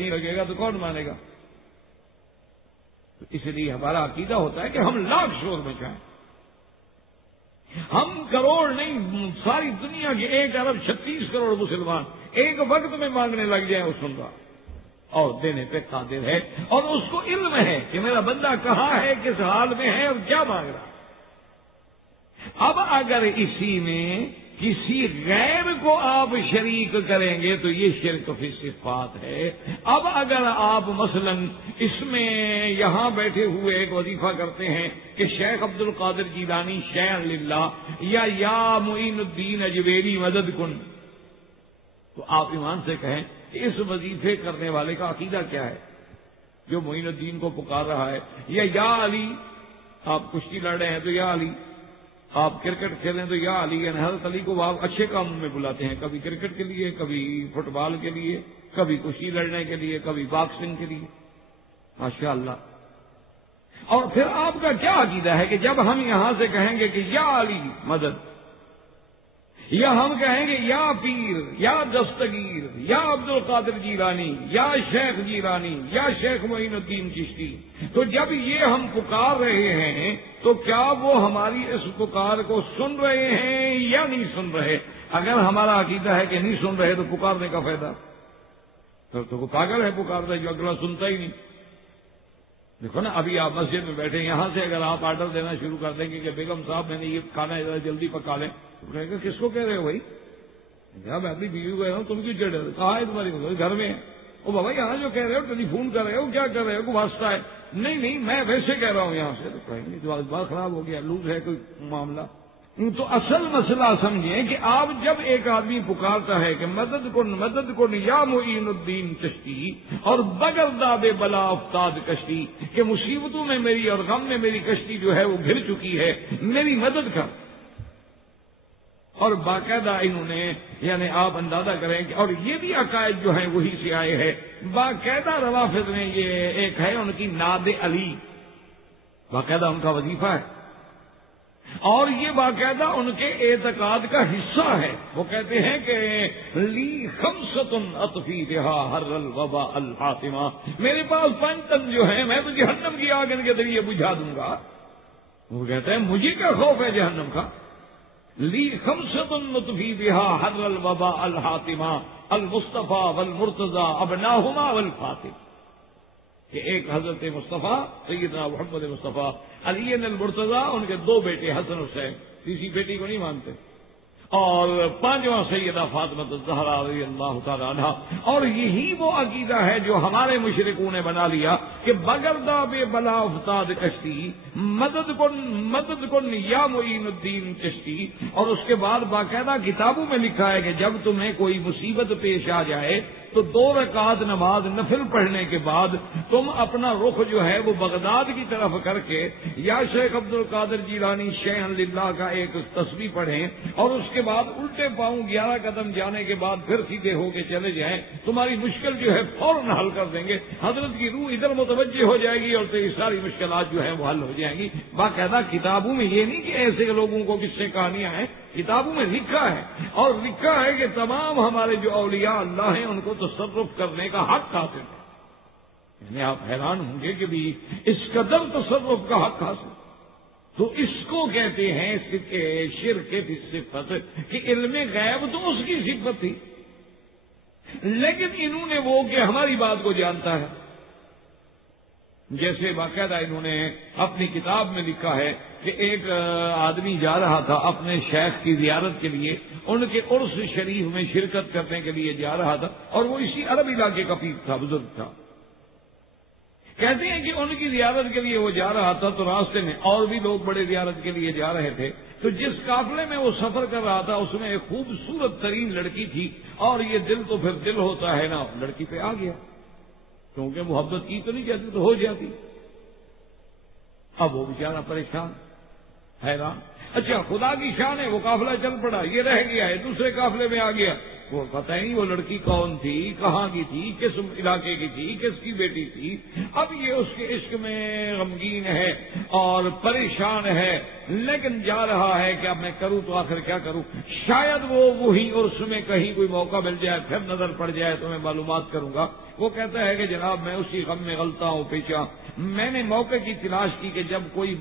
نہیں لگے گا تو کون مانے گا؟ اس لیے ہمارا عقیدہ ہوتا ہے کہ ہم لاکھ شور مچائیں، ہم کروڑ نہیں، ساری دنیا کے 1 ارب 36 کروڑ مسلمان ایک وقت میں مانگنے لگ جائیں، وہ سن رہا اور دینے پہ قادر ہے، اور اس کو علم ہے کہ میرا بندہ کہاں ہے، کس حال میں ہے اور کیا مانگ رہا ہے۔ اب اگر اسی میں کسی غیر کو آپ شریک کریں گے تو یہ شرک فی صفات ہے۔ اب اگر آپ مثلا اس میں یہاں بیٹھے ہوئے ایک وظیفہ کرتے ہیں کہ شیخ عبد القادر جیلانی شیخ للہ یا معین الدین اجویری مدد کن، تو آپ ایمان سے کہیں کہ اس وظیفے کرنے والے کا عقیدہ کیا ہے جو معین الدین کو پکار رہا ہے؟ یا علی، آپ کشتی لڑ رہے ہیں تو یا علی، آپ کرکٹ کھیلیں تو یا علی، یعنی حضرت علی کو آپ اچھے کاموں میں بلاتے ہیں، کبھی کرکٹ کے لیے، کبھی فٹ بال کے لیے، کبھی کشتی لڑنے کے لیے، کبھی باکسنگ کے لیے، ماشاء اللہ۔ اور پھر آپ کا کیا عقیدہ ہے کہ جب ہم یہاں سے کہیں گے کہ یا علی مدد، یا ہم کہیں گے یا پیر، یا دستگیر، یا عبد القادر جیلانی، یا شیخ جیلانی، یا شیخ معین الدین چشتی، تو جب یہ ہم پکار رہے ہیں تو کیا وہ ہماری اس پکار کو سن رہے ہیں یا نہیں سن رہے؟ اگر ہمارا عقیدہ ہے کہ نہیں سن رہے تو پکارنے کا فائدہ، تو وہ پاگل ہے پکارتا ہے جو اگلا سنتا ہی نہیں۔ دیکھو نا، ابھی آپ مسجد میں بیٹھے، یہاں سے اگر آپ آرڈر دینا شروع کر دیں گے کہ بیگم صاحب میں نے یہ کھانا ذرا جلدی پکا لیں، تو کہے گا کس کو کہہ رہے ہو بھائی؟ میں اپنی بیوی کو کہہ رہا ہوں، تم کیوں چڑھ رہے ہو؟ کہاں ہے تمہاری گھر میں ہے؟ وہ بابا یہاں جو کہہ رہے ہو ٹیلی فون کر رہے ہو، کیا کر رہے ہو، کوئی واسطہ ہے؟ نہیں میں ویسے کہہ رہا ہوں یہاں سے، تو کہیں گے جو بات خراب ہو گیا، لوز ہے کوئی معاملہ۔ تو اصل مسئلہ سمجھیں کہ آپ جب ایک آدمی پکارتا ہے کہ مدد کن یا معین الدین چشتی، اور بغیر داب بلا افتاد کشتی، کہ مصیبتوں میں میری اور غم میں میری کشتی جو ہے وہ گھر چکی ہے، میری مدد کر۔ اور باقاعدہ انہوں نے، یعنی آپ اندازہ کریں کہ، اور یہ بھی عقائد جو ہیں وہی سے آئے ہیں، باقاعدہ روافض میں یہ ایک ہے ان کی ناد علی، باقاعدہ ان کا وظیفہ ہے، اور یہ باقاعدہ ان کے اعتقاد کا حصہ ہے۔ وہ کہتے ہیں کہ لی خمسۃ اطفی بہا حر الوبا الحاطمہ، میرے پاس 5 تن جو ہیں، میں تو جہنم کی آگ ان کے ذریعے بجھا دوں گا۔ وہ کہتے ہیں مجھے کیا خوف ہے جہنم کا؟ لی خمسۃ اطفی بہا حر الوبا الحاطمہ المصطفیٰ والمرتضی ابناہما والفاطمہ، کہ ایک حضرت مصطفیٰ سیدنا محمد مصطفیٰ، علی المرتضیٰ ان کے 2 بیٹے حسن حسین، تیسری بیٹی کو نہیں مانتے، اور 5واں سیدہ فاطمہ الزہرا رضی اللہ تعالی عنہا۔ اور یہی وہ عقیدہ ہے جو ہمارے مشرکوں نے بنا لیا کہ بغیر داب بلا افتاد کشتی، مدد کن یا معین الدین چشتی، اور اس کے بعد باقاعدہ کتابوں میں لکھا ہے کہ جب تمہیں کوئی مصیبت پیش آ جائے تو 2 رکعت نماز نفل پڑھنے کے بعد تم اپنا رخ جو ہے وہ بغداد کی طرف کر کے یا شیخ عبد القادر جیلانی شیخ للہ کا ایک تسبیح پڑھیں، اور اس کے بعد الٹے پاؤں 11 قدم جانے کے بعد پھر سیدھے ہو کے چلے جائیں، تمہاری مشکل جو ہے فوراً حل کر دیں گے، حضرت کی روح ادھر متوجہ ہو جائے گی اور تو یہ ساری مشکلات جو ہیں وہ حل ہو جائیں گی۔ باقاعدہ کتابوں میں، یہ نہیں کہ ایسے لوگوں کو کس سے کہانیاں ہیں، کتابوں میں لکھا ہے، اور لکھا ہے کہ تمام ہمارے جو اولیاء اللہ ہیں ان کو تصرف کرنے کا حق حاصل ہے۔ یعنی آپ حیران ہوں گے کہ بھی اس قدر تصرف کا حق حاصل، تو اس کو کہتے ہیں شرک فی صفت، کہ علم غیب تو اس کی صفت تھی، لیکن انہوں نے وہ کہ ہماری بات کو جانتا ہے۔ جیسے باقاعدہ انہوں نے اپنی کتاب میں لکھا ہے کہ ایک آدمی جا رہا تھا اپنے شیخ کی زیارت کے لیے، ان کے عرس شریف میں شرکت کرنے کے لیے جا رہا تھا، اور وہ اسی عرب علاقے کا پیر تھا، بزرگ تھا۔ کہتے ہیں کہ ان کی زیارت کے لیے وہ جا رہا تھا تو راستے میں اور بھی لوگ بڑے زیارت کے لیے جا رہے تھے، تو جس قافلے میں وہ سفر کر رہا تھا اس میں ایک خوبصورت ترین لڑکی تھی، اور یہ دل تو پھر دل ہوتا ہے نا، لڑکی پہ آ گیا، کیونکہ محبت کی تو نہیں جاتی تو ہو جاتی۔ اب وہ بیچارہ پریشان حیران، اچھا خدا کی شان ہے وہ قافلہ چل پڑا، یہ رہ گیا ہے، دوسرے قافلے میں آ گیا، وہ پتہ نہیں وہ لڑکی کون تھی، کہاں کی تھی، کس علاقے کی تھی، کس کی بیٹی تھی. اب یہ اس کے عشق میں غمگین ہے اور پریشان ہے، لیکن جا رہا ہے کہ اب میں کروں تو آخر کیا کروں. شاید وہ وہی عرس میں کہیں کوئی موقع مل جائے، پھر نظر پڑ جائے تو میں معلومات کروں گا. وہ کہتا ہے کہ جناب میں اسی غم میں غلطہ ہوں پیچھا. میں نے موقع کی تلاش کی کہ جب کوئی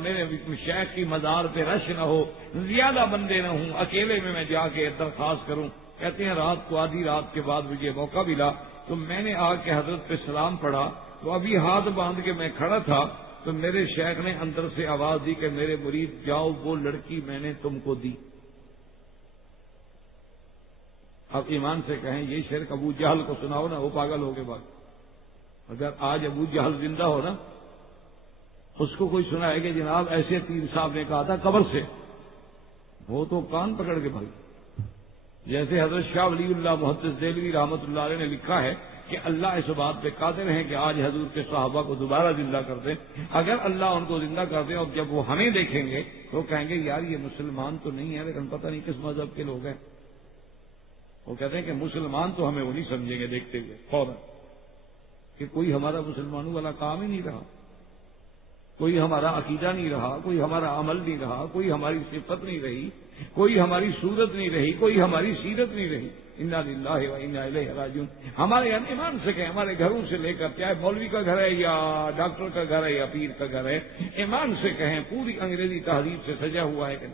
میرے شیخ کی مزار پہ رش نہ ہو، زیادہ بندے نہ ہوں، اکیلے میں جا کے درخواست کروں. کہتے ہیں رات کو آدھی رات کے بعد مجھے موقع ملا تو میں نے آ کے حضرت پہ سلام پڑھا. تو ابھی ہاتھ باندھ کے میں کھڑا تھا تو میرے شیخ نے اندر سے آواز دی کہ میرے مرید جاؤ، وہ لڑکی میں نے تم کو دی. اب ایمان سے کہیں یہ شرک ابو جہل کو سناؤ نا، وہ پاگل ہو گئے. بات اگر آج ابو جہل زندہ ہو نا، اس کو کوئی سنا ہے کہ جناب ایسے پیر صاحب نے کہا تھا قبر سے، وہ تو کان پکڑ کے بھائی. جیسے حضرت شاہ ولی اللہ محدث دہلوی رحمۃ اللہ علیہ نے لکھا ہے کہ اللہ اس بات پہ قادر ہیں کہ آج حضور کے صحابہ کو دوبارہ زندہ کر دیں. اگر اللہ ان کو زندہ کر دیں اور جب وہ ہمیں دیکھیں گے تو کہیں گے یار یہ مسلمان تو نہیں ہے لیکن پتہ نہیں کس مذہب کے لوگ ہیں. وہ کہتے ہیں کہ مسلمان تو ہمیں وہ نہیں سمجھیں گے دیکھتے ہوئے فوراً کہ کوئی ہمارا مسلمانوں والا کام ہی نہیں رہا، کوئی ہمارا عقیدہ نہیں رہا، کوئی ہمارا عمل نہیں رہا، کوئی ہماری صفت نہیں رہی، کوئی ہماری صورت نہیں رہی، کوئی ہماری سیرت نہیں رہی. انا للہ و انا الیہ راجعون. ہمارے یہاں ایمان سے کہیں ہمارے گھروں سے لے کر چاہے مولوی کا گھر ہے یا ڈاکٹر کا گھر ہے یا پیر کا گھر ہے، ایمان سے کہیں پوری انگریزی تہذیب سے سجا ہوا ہے کہ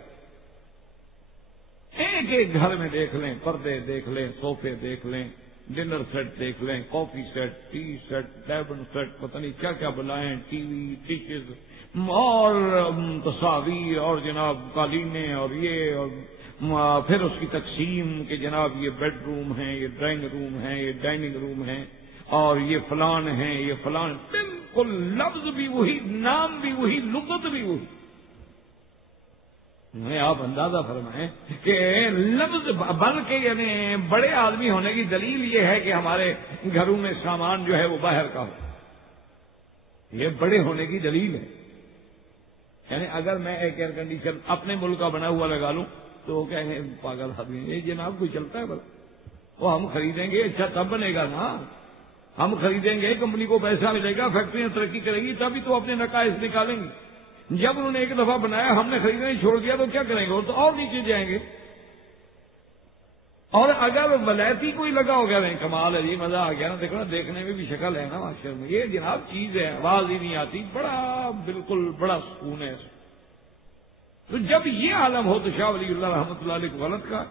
ایک ایک گھر میں دیکھ لیں، پردے دیکھ لیں، صوفے دیکھ لیں، ڈنر سیٹ دیکھ لیں، coffee set, tea set, table set, پتہ نہیں کیا کیا بلائیں، ٹی وی، ڈشز اور تصاویر اور جناب قالینیں اور یہ اور پھر اس کی تقسیم کہ جناب یہ بیڈ روم ہے، یہ ڈرائنگ روم ہے، یہ ڈائننگ روم ہے اور یہ فلان ہے، یہ فلان. بالکل لفظ بھی وہی، نام بھی وہی، لغت بھی وہی. میں آپ اندازہ فرمائیں کہ لفظ بلکہ یعنی بڑے آدمی ہونے کی دلیل یہ ہے کہ ہمارے گھروں میں سامان جو ہے وہ باہر کا ہو. یہ بڑے ہونے کی دلیل ہے. یعنی اگر میں ایک ایئر کنڈیشن اپنے ملک کا بنا ہوا لگا لوں تو وہ کہیں گے پاگل آدمی یہ جناب کوئی چلتا ہے بس. وہ ہم خریدیں گے اچھا تب بنے گا نا. ہم خریدیں گے، کمپنی کو پیسہ ملے گا، فیکٹریاں ترقی کریں گی تبھی تو اپنے نقائص نکالیں گی. جب انہوں نے ایک دفعہ بنایا ہم نے خریدنا ہی چھوڑ دیا تو کیا کریں گے؟ تو اور نیچے جائیں گے. اور اگر ولایتی کوئی لگا ہو گیا نہیں کمال ہے جی مزہ آ گیا نا، دیکھو نا دیکھنے میں بھی شکل ہے نا معاشرے میں، یہ جناب چیز ہے، آواز ہی نہیں آتی، بڑا بالکل بڑا سکون ہے. تو جب یہ عالم ہو تو شاہ ولی اللہ رحمۃ اللہ علیہ کو غلط کہا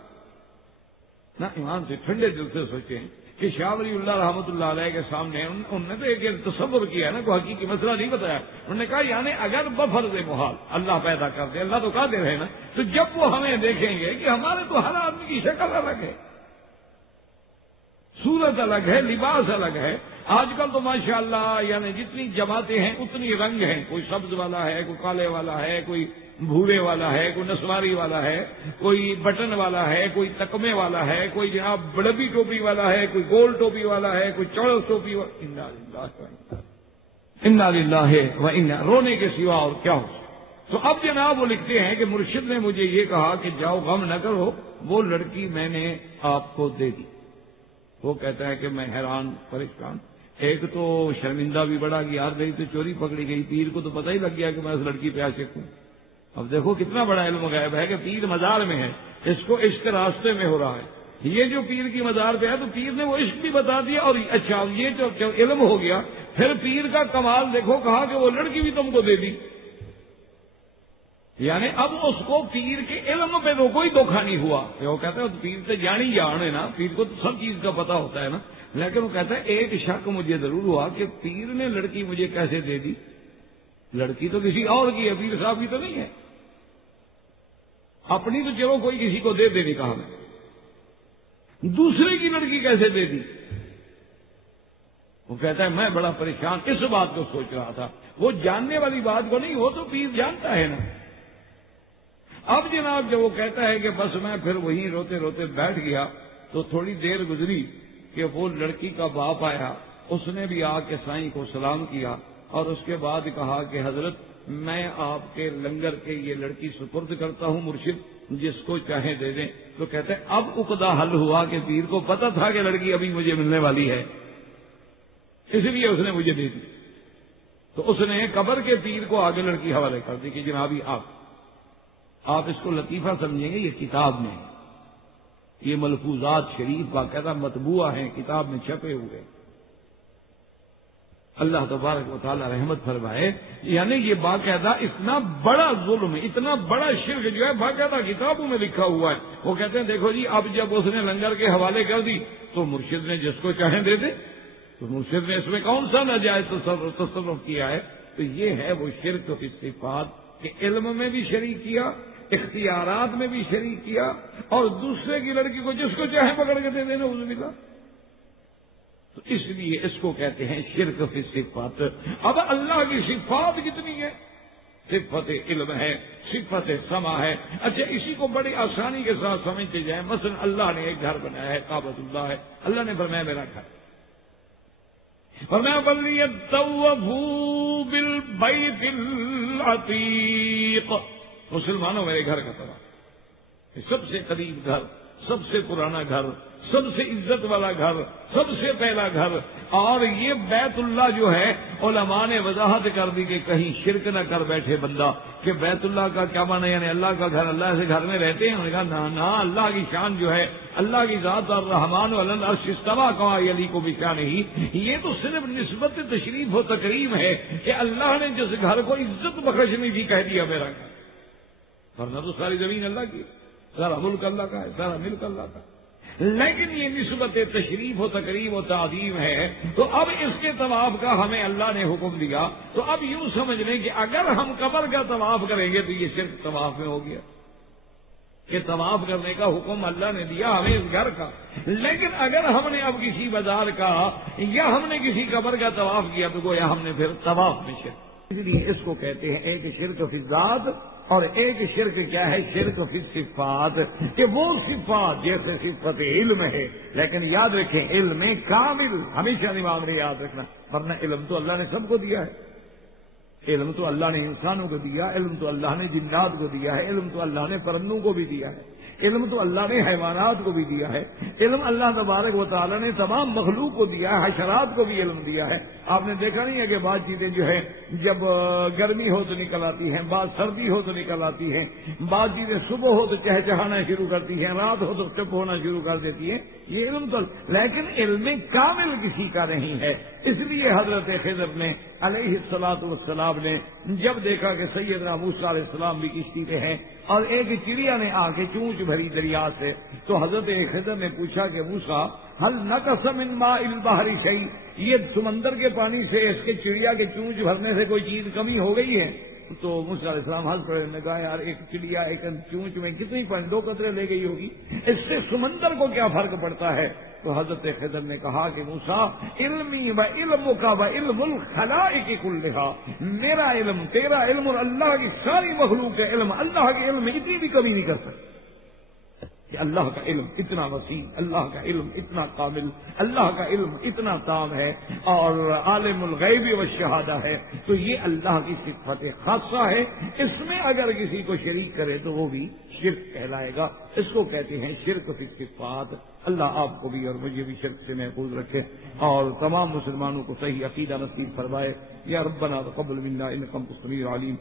نہ. ایمان سے ٹھنڈے دل سے سوچیں کہ شاہ ولی اللہ رحمۃ اللہ علیہ کے سامنے انہوں نے تو ایک تصور کیا نا، کوئی حقیقی مسئلہ نہیں بتایا. انہوں نے کہا یعنی اگر بفرض محال اللہ پیدا کر دے، اللہ تو قادر ہے نا، تو جب وہ ہمیں دیکھیں گے کہ ہمارے تو ہر آدمی کی شکل الگ ہے، صورت الگ ہے، لباس الگ ہے. آج کل تو ماشاءاللہ یعنی جتنی جماعتیں ہیں اتنی رنگ ہیں، کوئی سبز والا ہے، کوئی کالے والا ہے، کوئی بھورے والا ہے، کوئی نسواری والا ہے، کوئی بٹن والا ہے، کوئی تکمے والا ہے، کوئی جناب بڑبی ٹوپی والا ہے، کوئی گول ٹوپی والا ہے، کوئی چوڑ ٹوپی والا. انا للہ و انا، رونے کے سوا اور کیا ہو. تو اب جناب وہ لکھتے ہیں کہ مرشد نے مجھے یہ کہا کہ جاؤ غم نہ کرو، وہ لڑکی میں نے آپ کو دے دی. وہ کہتا ہے کہ میں حیران پریشان، ایک تو شرمندہ بھی بڑا کہ یار گئی تو چوری پکڑی گئی، پیر کو تو پتہ ہی لگ گیا کہ میں اس لڑکی پہ عاشق ہوں. اب دیکھو کتنا بڑا علم غیب ہے کہ پیر مزار میں ہے، اس کو عشق راستے میں ہو رہا ہے. یہ جو پیر کی مزار پہ ہے تو پیر نے وہ عشق بھی بتا دیا اور اچھا یہ جو علم ہو گیا، پھر پیر کا کمال دیکھو کہا کہ وہ لڑکی بھی تم کو دے دی. یعنی اب اس کو پیر کے علم پہ تو کوئی دھوکہ نہیں ہوا. وہ کہتا ہے پیر سے جانی جان ہے نا، پیر کو تو سب چیز کا پتا ہوتا ہے نا. لیکن وہ کہتا ہے ایک شک مجھے ضرور ہوا کہ پیر نے لڑکی مجھے کیسے دے دی. لڑکی تو کسی اور کی ہے، پیر صاحب کی تو نہیں ہے. اپنی تو چلو کوئی کسی کو دے نہیں کہا، میں دوسرے کی لڑکی کیسے دے دی. وہ کہتا ہے میں بڑا پریشان اس بات کو سوچ رہا تھا. وہ جاننے والی بات کو نہیں، وہ تو پیر جانتا ہے نا. اب جناب جب وہ کہتا ہے کہ بس میں پھر وہیں روتے روتے بیٹھ گیا تو تھوڑی دیر گزری کہ وہ لڑکی کا باپ آیا، اس نے بھی آ کے سائیں کو سلام کیا اور اس کے بعد کہا کہ حضرت میں آپ کے لنگر کے یہ لڑکی سپرد کرتا ہوں مرشد، جس کو چاہے دے دیں. تو کہتے ہیں اب عقدہ حل ہوا کہ پیر کو پتا تھا کہ لڑکی ابھی مجھے ملنے والی ہے، اس لیے اس نے مجھے دے دی. تو اس نے قبر کے پیر کو آگے لڑکی حوالے کر دی کہ جنابی آپ اس کو لطیفہ سمجھیں گے، یہ کتاب میں یہ ملفوظات شریف باقاعدہ مطبوعہ ہیں، کتاب میں چھپے ہوئے. اللہ تبارک و تعالی رحمت فرمائے. یعنی یہ باقاعدہ اتنا بڑا ظلم، اتنا بڑا شرک جو ہے باقاعدہ کتابوں میں لکھا ہوا ہے. وہ کہتے ہیں دیکھو جی اب جب اس نے لنگر کے حوالے کر دی تو مرشد نے جس کو چاہیں دے دے، تو مرشد نے اس میں کون سا ناجائز تصرف کیا ہے؟ تو یہ ہے وہ شرک فی الصفات کہ علم میں بھی شریک کیا، اختیارات میں بھی شریک کیا، اور دوسرے کی لڑکی کو جس کو چاہے پکڑ کے دے دینا. اعوذ باللہ. تو اس لیے اس کو کہتے ہیں شرک فی الصفات. اب اللہ کی صفات کتنی ہے؟ صفت علم ہے، صفت سمع ہے. اچھا اسی کو بڑی آسانی کے ساتھ سمجھتے جائیں. مثلا اللہ نے ایک گھر بنایا ہے، کعبۃ اللہ ہے. اللہ نے فرمایا میرا گھر، فرمایا فَلْيَطَّوَّفُوا بِالْبَيْتِ الْعَتِيقِ. مسلمانوں میرے گھر کا طواف، سب سے قریب گھر، سب سے پرانا گھر، سب سے عزت والا گھر، سب سے پہلا گھر. اور یہ بیت اللہ جو ہے علماء نے وضاحت کر دی کہ کہیں شرک نہ کر بیٹھے بندہ کہ بیت اللہ کا کیا معنی، یعنی اللہ کا گھر، اللہ سے گھر میں رہتے ہیں. انہوں نے کہا نہ، اللہ کی شان جو ہے، اللہ کی ذات الرحمن علی العرش استویٰ کما یلیق بشانہ، یہ تو صرف نسبت تشریف و تکریم ہے کہ اللہ نے جس گھر کو عزت بخشنی تھی کہہ دیا میرا گھر. ورنہ تو ساری زمین اللہ کی، سارا ملک اللہ کا ہے، سارا ملک اللہ کا. لیکن یہ نسبت تشریف و تقریب و تعظیم ہے. تو اب اس کے طواف کا ہمیں اللہ نے حکم دیا. تو اب یوں سمجھ لیں کہ اگر ہم قبر کا طواف کریں گے تو یہ صرف طواف میں ہو گیا کہ طواف کرنے کا حکم اللہ نے دیا ہمیں اس گھر کا. لیکن اگر ہم نے اب کسی بازار کا یا ہم نے کسی قبر کا طواف کیا تو گویا ہم نے پھر طواف میں شرک. اس لیے اس کو کہتے ہیں ایک شرک فی الذات اور ایک شرک کیا ہے، شرک فی الصفات. کہ وہ صفات جیسے صفت علم ہے، لیکن یاد رکھیں علم کامل، ہمیشہ دماغ میں یاد رکھنا. ورنہ علم تو اللہ نے سب کو دیا ہے، علم تو اللہ نے انسانوں کو دیا، علم تو اللہ نے جنات کو دیا ہے، علم تو اللہ نے پرندوں کو بھی دیا ہے، علم تو اللہ نے حیوانات کو بھی دیا ہے، علم اللہ تبارک و تعالیٰ نے تمام مخلوق کو دیا ہے، حشرات کو بھی علم دیا ہے. آپ نے دیکھا نہیں ہے کہ بعض چیزیں جو ہے جب گرمی ہو تو نکل آتی ہیں، بعض سردی ہو تو نکل آتی ہیں، بعض چیزیں صبح ہو تو چہچہانا شروع کرتی ہیں، رات ہو تو چپ ہونا شروع کر دیتی ہیں. یہ علم تو، لیکن علم کامل کسی کا نہیں ہے. اس لیے حضرت خضر نے علیہ الصلوۃ والسلام نے جب دیکھا کہ سیدنا موسیٰ علیہ السلام بھی کشتی پہ ہیں اور ایک چڑیا نے آ کے چونچ بھری دریا سے، تو حضرت خضر نے پوچھا کہ موسیٰ هل نقص من ماء البحر شيء، یہ سمندر کے پانی سے اس کے چڑیا کے چونچ بھرنے سے کوئی چیز کمی ہو گئی ہے؟ تو موسیٰ علیہ السلام ہنس پڑے، نے کہا یار ایک چڑیا ایک چونچ میں کتنی پانی، 2 قطرے لے گئی ہوگی، اس سے سمندر کو کیا فرق پڑتا ہے؟ تو حضرت خضر نے کہا کہ موسیٰ علمی و علمک و علم الخلائق کلھا، میرا علم، تیرا علم اور اللہ کی ساری مخلوق کا علم، اللہ کے علم میں اتنی بھی کمی نہیں کر سکتا. کہ اللہ کا علم اتنا وسیع، اللہ کا علم اتنا کامل، اللہ کا علم اتنا تام ہے اور عالم الغیب والشہادہ ہے. تو یہ اللہ کی صفت خاصہ ہے. اس میں اگر کسی کو شریک کرے تو وہ بھی شرک کہلائے گا. اس کو کہتے ہیں شرک فی الصفات. اللہ آپ کو بھی اور مجھے بھی شرک سے محفوظ رکھے اور تمام مسلمانوں کو صحیح عقیدہ نصیب فرمائے. یا ربنا تقبل منا انک انت السمیع العلیم.